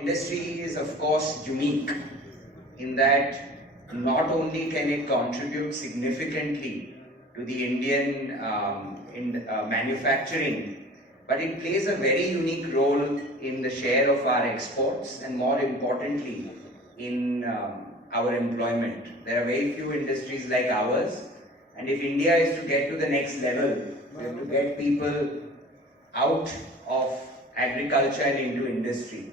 industry is of course unique in that not only can it contribute significantly to the Indian manufacturing, but it plays a very unique role in the share of our exports and more importantly in our employment. There are very few industries like ours, and if India is to get to the next level, we have to get people out of agriculture and into industry.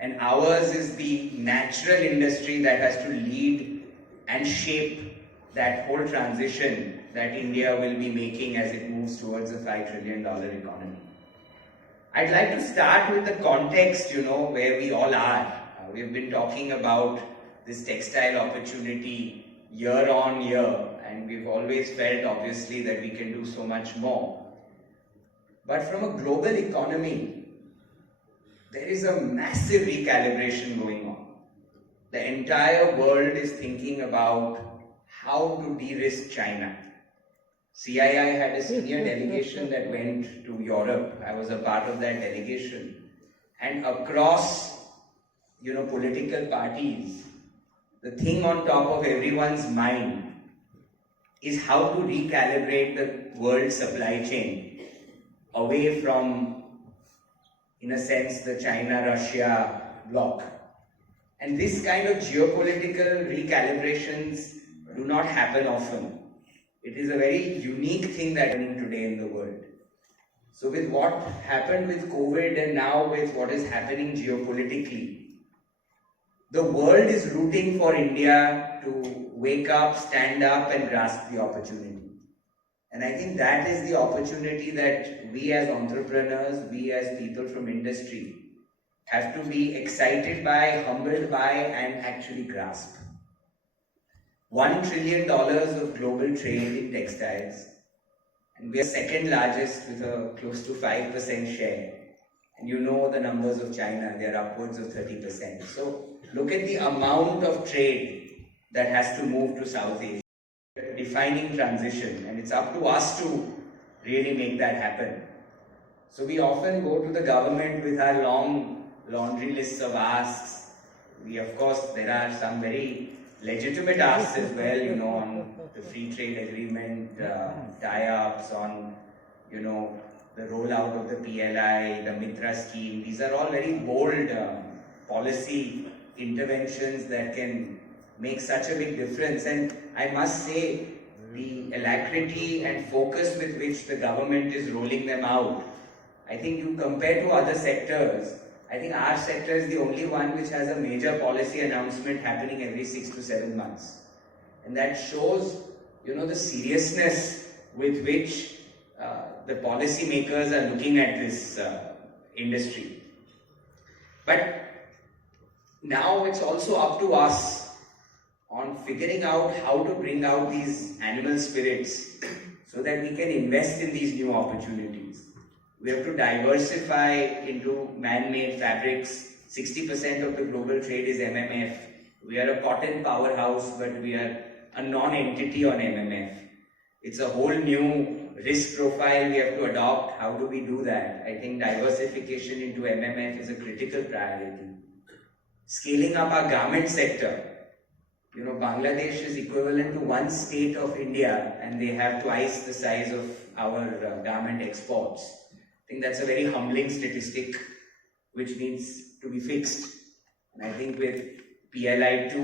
And ours is the natural industry that has to lead and shape that whole transition that India will be making as it moves towards a $5 trillion economy. I'd like to start with the context, where we all are. We've been talking about this textile opportunity year on year, and we've always felt obviously that we can do so much more. But from a global economy, there is a massive recalibration going on. The entire world is thinking about how to de-risk China. CII had a senior delegation that went to Europe. I was a part of that delegation. And across, political parties, the thing on top of everyone's mind is how to recalibrate the world supply chain away from, in a sense, the China-Russia bloc. And this kind of geopolitical recalibrations do not happen often. It is a very unique thing that's happening today in the world. So with what happened with COVID and now with what is happening geopolitically, the world is rooting for India to wake up, stand up and grasp the opportunity. And I think that is the opportunity that we as entrepreneurs, we as people from industry have to be excited by, humbled by and actually grasp. $1 trillion of global trade in textiles, and we are second largest with a close to 5% share. And you know the numbers of China, they are upwards of 30%. So look at the amount of trade that has to move to South Asia. Defining transition, and it's up to us to really make that happen. So we often go to the government with our long laundry lists of asks. Of course, there are some very legitimate asks as well, on the free trade agreement, tie-ups, on, the rollout of the PLI, the Mitra scheme. These are all very bold policy interventions that can make such a big difference. And I must say, the alacrity and focus with which the government is rolling them out, I think you compare to other sectors, I think our sector is the only one which has a major policy announcement happening every 6 to 7 months. And that shows, the seriousness with which the policy makers are looking at this industry. But now it's also up to us on figuring out how to bring out these animal spirits so that we can invest in these new opportunities. We have to diversify into man-made fabrics. 60% of the global trade is MMF. We are a cotton powerhouse, but we are a non-entity on MMF. It's a whole new risk profile we have to adopt. How do we do that? I think diversification into MMF is a critical priority. Scaling up our garment sector. Bangladesh is equivalent to one state of India, and they have twice the size of our garment exports. I think that's a very humbling statistic which needs to be fixed. And I think with PLI2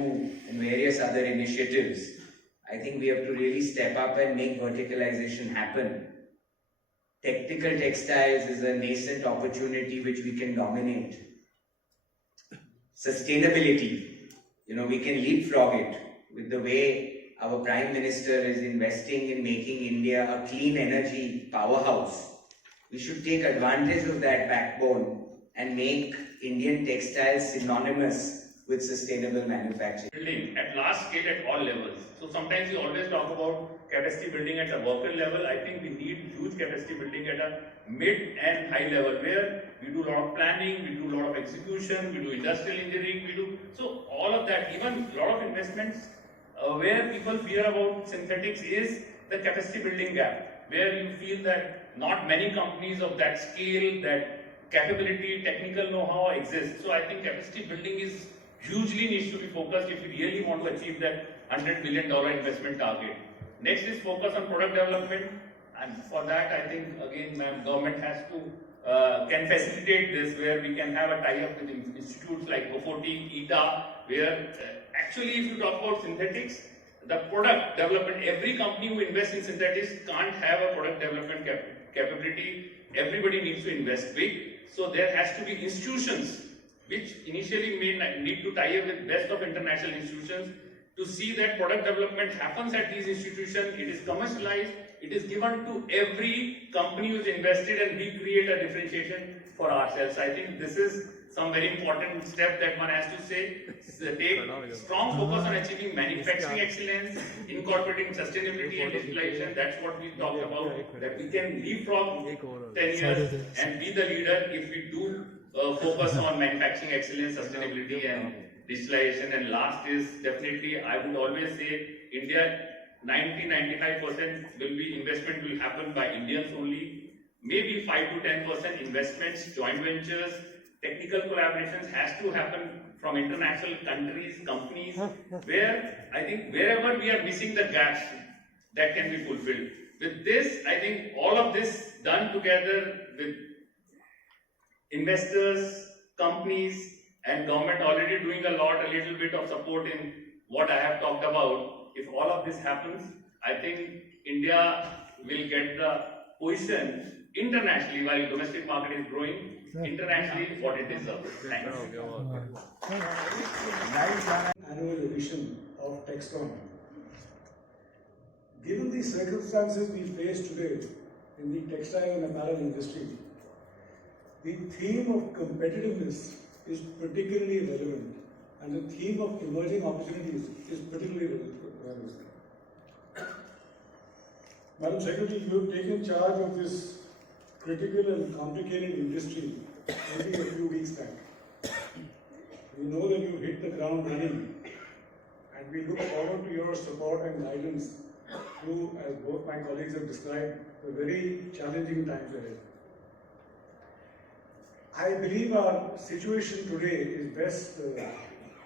and various other initiatives, I think we have to really step up and make verticalization happen. Technical textiles is a nascent opportunity which we can dominate. Sustainability. We can leapfrog it with the way our Prime Minister is investing in making India a clean energy powerhouse. We should take advantage of that backbone and make Indian textiles synonymous with sustainable manufacturing. Building at large scale at all levels. So sometimes we always talk about capacity building at a worker level. I think we need huge capacity building at a mid and high level where we do a lot of planning, we do a lot of execution, we do industrial engineering, so all of that, even a lot of investments where people fear about synthetics is the capacity building gap, where you feel that not many companies of that scale, that capability, technical know-how exists. So I think capacity building is hugely needs to be focused if we really want to achieve that $100 billion investment target. Next is focus on product development, and for that I think again government has to can facilitate this, where we can have a tie-up with institutes like Kofoti, ITA, where actually if you talk about synthetics, the product development, every company who invests in synthetics can't have a product development capability. Everybody needs to invest big. So there has to be institutions which initially may need to tie up with best of international institutions to see that product development happens at these institutions, it is commercialized, it is given to every company who is invested, and we create a differentiation for ourselves. I think this is some very important step that one has to say. Take strong focus on achieving manufacturing excellence, incorporating sustainability and digitalization. That's what we talked about, that we can leapfrog 10 years and be the leader if we do focus on manufacturing excellence, sustainability and digitalization. And last is definitely, I would always say, India 90-95% will be investment will happen by Indians only. Maybe 5 to 10% investments, joint ventures, technical collaborations has to happen from international countries, companies, where I think wherever we are missing the gaps, that can be fulfilled. With this, I think all of this done together with investors, companies, and government already doing a little bit of support in what I have talked about. If all of this happens, I think India will get the position internationally, while domestic market is growing, internationally what it deserves. Thanks. Annual edition of TEXCON. Given the circumstances we face today in the textile and apparel industry, the theme of competitiveness is particularly relevant, and the theme of emerging opportunities is particularly relevant. Madam Secretary, you have taken charge of this critical and complicated industry only a few weeks back. We know that you hit the ground running, and we look forward to your support and guidance through, as both my colleagues have described, the very challenging times ahead. I believe our situation today is best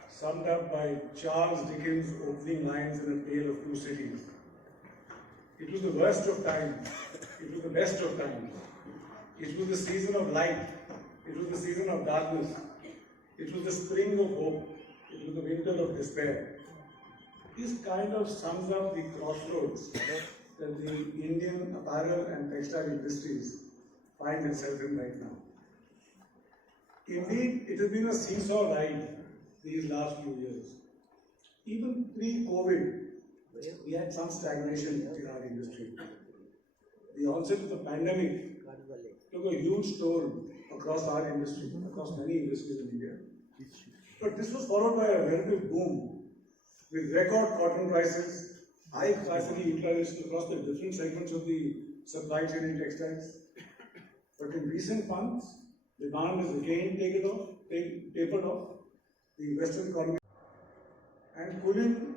summed up by Charles Dickens' opening lines in A Tale of Two Cities. It was the worst of times, it was the best of times. It was the season of light, it was the season of darkness, it was the spring of hope, it was the winter of despair. This kind of sums up the crossroads that the Indian apparel and textile industries find itself in right now. Indeed, it has been a seesaw ride these last few years. Even pre-COVID, we had some stagnation in our industry. The onset of the pandemic took a huge toll across our industry, across many industries in India. But this was followed by a relative boom with record cotton prices, high capacity utilization across the different segments of the supply chain in textiles. But in recent months, demand has again tapered off. The Western economy. And Kulin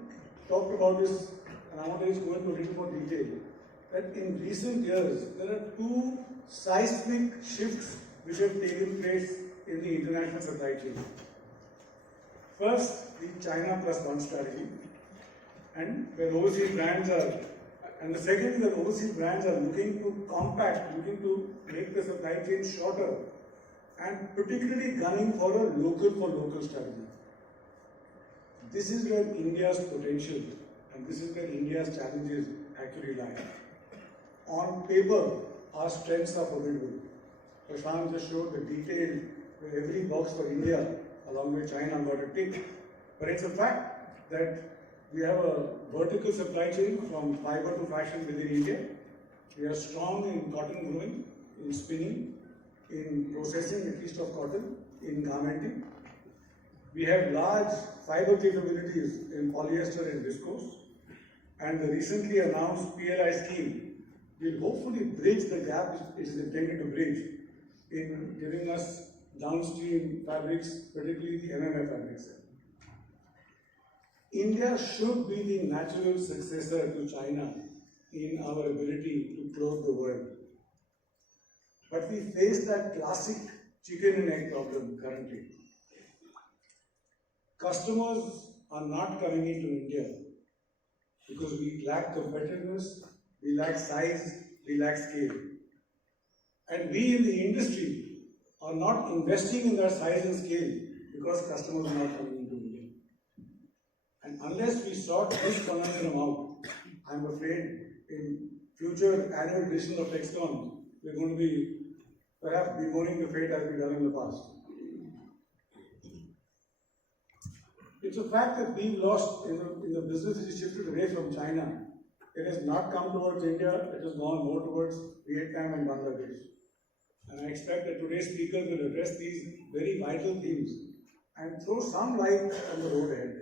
talked about this, and I want to just go into a little more detail, that in recent years, there are two seismic shifts which have taken place in the international supply chain. First, the China Plus One strategy, and where overseas brands are, and the second is that overseas brands are looking to compact, looking to make the supply chain shorter, and particularly gunning for a local strategy. This is where India's potential and this is where India's challenges actually lie. On paper, our strengths are formidable. Prashant just showed the detail where every box for India, along with China, got a tick. But it's a fact that we have a vertical supply chain from fiber to fashion within India. We are strong in cotton growing, in spinning, in processing at least of cotton, in garmenting. We have large fiber capabilities in polyester and viscose, and the recently announced PLI scheme will hopefully bridge the gap it is intended to bridge in giving us downstream fabrics, particularly the MMF fabrics. India should be the natural successor to China in our ability to clothe the world. But we face that classic chicken and egg problem currently. Customers are not coming into India because we lack competitiveness, we lack size, we lack scale. And we in the industry are not investing in that size and scale because customers are not coming into India. And unless we sort this conundrum out, I'm afraid in future annual edition of TEXCON, we're going to be perhaps bemoaning the fate as we've done in the past. It's a fact that we've lost in the business is shifted away from China. It has not come towards India, it has gone more towards Vietnam and Bangladesh. And I expect that today's speakers will address these very vital themes and throw some light on the road ahead.